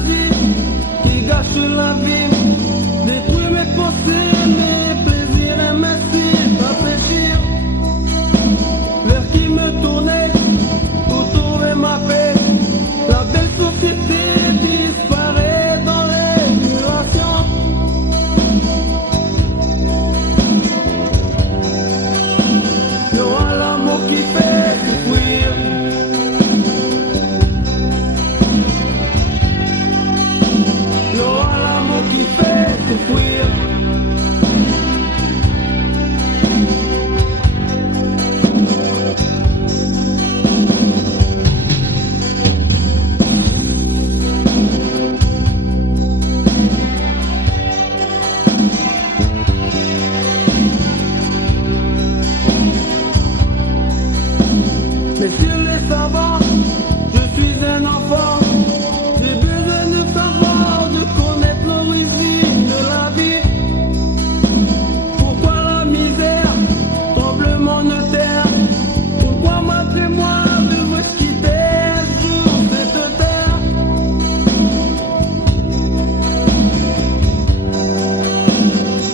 jalousie qui gâche la vie, détruit mes pensées, mes plaisirs et mes cils. Réfléchir vers qui me tourner pour trouver ma paix. La belle société disparaît dans l'émulation. Il y aura l'amour qui fait souffrir. Il y aura l'amour qui fait souffrir. Messieurs les savants, je suis un enfant. J'ai besoin de savoir, de connaître l'origine de la vie. Pourquoi la misère, tremblement de terre? Pourquoi malgré moi devrais je quitter un jour cette terre?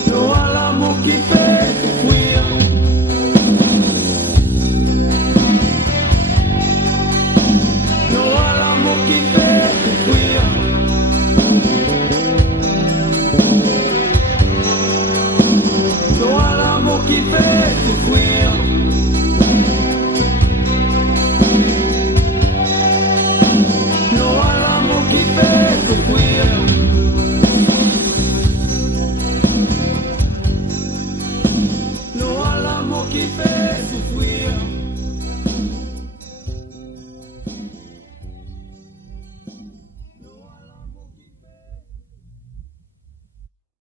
Il y aura l'amour qui fait souffrir. Il y aura l'amour qui fait souffrir. Il y aura l'amour qui fait souffrir. Il y aura l'amour qui fait souffrir. Il y aura l'amour qui fait souffrir.